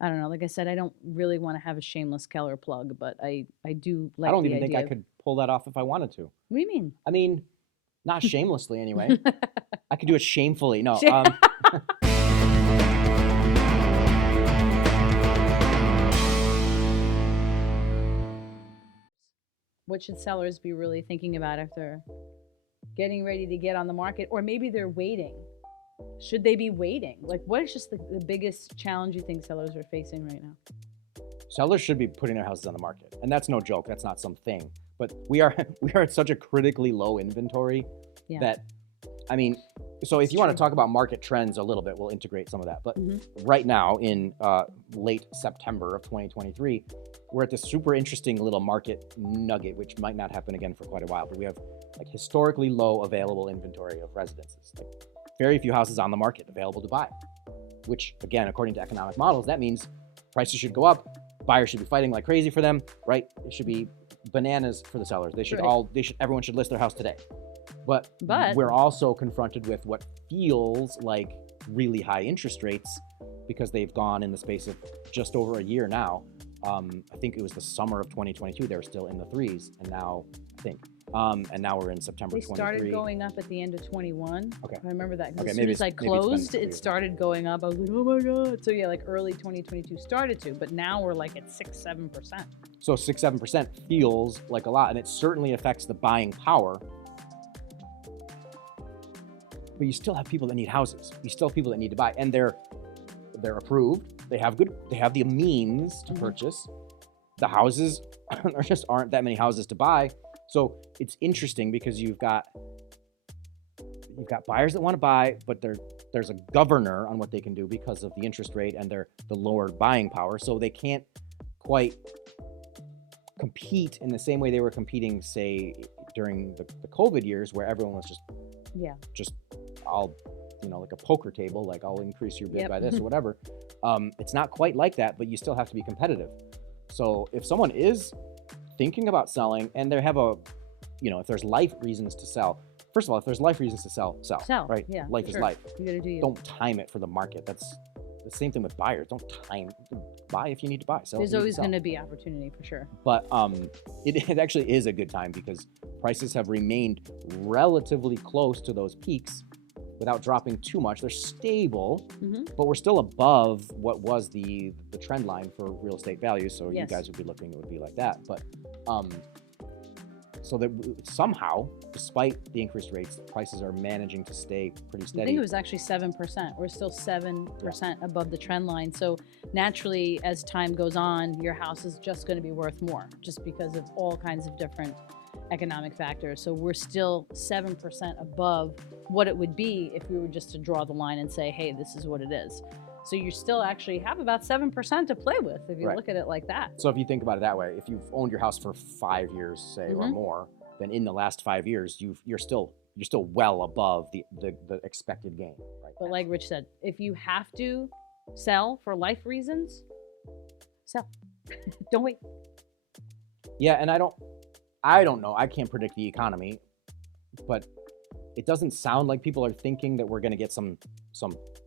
I don't know. Like I said, I don't really want to have a shameless Keller plug, but I do I like don't the even think idea I of. could pull that off if I wanted to. What do you mean? I mean, not shamelessly anyway. I could do it shamefully. No. What should sellers be really thinking about if they're getting ready to get on the market, or maybe they're waiting? Should they be waiting? Like, what is just the biggest challenge you think sellers are facing right now? Sellers should be putting their houses on the market, and that's no joke. That's not something. But we are we are at such a critically low inventory Yeah. that, I mean, so if It's you want to true. talk about market trends a little bit, we'll integrate some of that. But Mhm. right now, in late September of 2023, we're at this super interesting little market nugget, which might not happen again for quite a while. But we have like historically low available inventory of residences. Like very few houses on the market available to buy, which again, according to economic models, that means prices should go up. Buyers should be fighting like crazy for them, right? It should be bananas for the sellers. Right. Everyone should list their house today. But But we're also confronted with what feels like really high interest rates because they've gone in the space of just over a year now. I think it was the summer of 2022. They were still in the threes, and now I think, and now we're in September they 23. started going up at the end of 21. Okay. I remember that. 'Cause Okay, as maybe soon as I maybe it's been closed, a couple it years now. started going up. I was like, oh my God. So yeah, like early 2022 started to, but now we're like at 6-7%. So 6-7% feels like a lot, and it certainly affects the buying power. But you still have people that need houses. You still have people that need to buy, and they're approved. They have the means to purchase. The houses, there just aren't that many houses to buy. So it's interesting because you've got buyers that want to buy, but there's a governor on what they can do because of the interest rate and the lower buying power. So they can't quite compete in the same way they were competing, say, during the COVID years, where everyone was just I'll, like a poker table, like I'll increase your bid by this or whatever. It's not quite like that, but you still have to be competitive. So if someone is thinking about selling and they have if there's life reasons to sell, first of all, if there's life reasons to sell, right? Yeah. Life is life. You gotta do you. Don't time it for the market. That's the same thing with buyers. Don't time, buy if you need to buy. Sell. There's always going to be opportunity for sure. But it actually is a good time because prices have remained relatively close to those peaks without dropping too much. They're stable, but we're still above what was the trend line for real estate values. So you guys would be looking, it would be like that. But so that somehow, despite the increased rates, prices are managing to stay pretty steady. I think it was actually 7%. We're still 7% above the trend line. So naturally, as time goes on, your house is just going to be worth more, just because of all kinds of different economic factors. So we're still 7% above what it would be if we were just to draw the line and say, hey, this is what it is. So you still actually have about 7% to play with if you look at it like that. So if you think about it that way, if you've owned your house for 5 years, say, or more, then in the last 5 years, you're still well above the expected gain. Right? But like Rich said, if you have to sell for life reasons, sell. Don't wait. Yeah, and I don't know. I can't predict the economy, but it doesn't sound like people are thinking that we're going to get some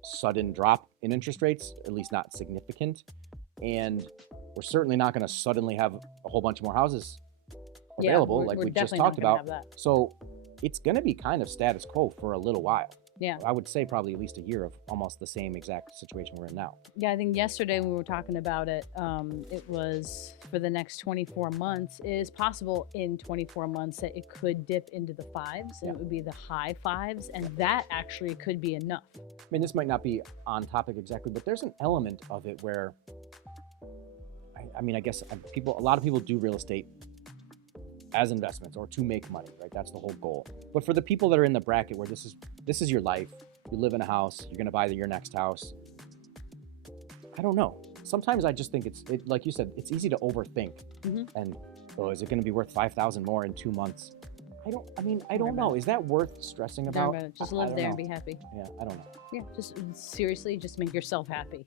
sudden drop in interest rates, at least not significant. And we're certainly not going to suddenly have a whole bunch more houses available, like we just talked about. So it's going to be kind of status quo for a little while. Yeah. I would say probably at least a year of almost the same exact situation we're in now. Yeah, I think yesterday when we were talking about it, it was for the next 24 months. It is possible in 24 months that it could dip into the fives, and it would be the high fives, and that actually could be enough. I mean, this might not be on topic exactly, but there's an element of it where, I guess a lot of people do real estate as investments or to make money, right? That's the whole goal. But for the people that are in the bracket where this is your life, you live in a house, you're going to buy your next house. I don't know. Sometimes I just think it's like you said, it's easy to overthink. And is it going to be worth $5,000 more in 2 months? I don't know. Is that worth stressing about? Just live there and be happy. Yeah, I don't know. Yeah, just seriously, just make yourself happy.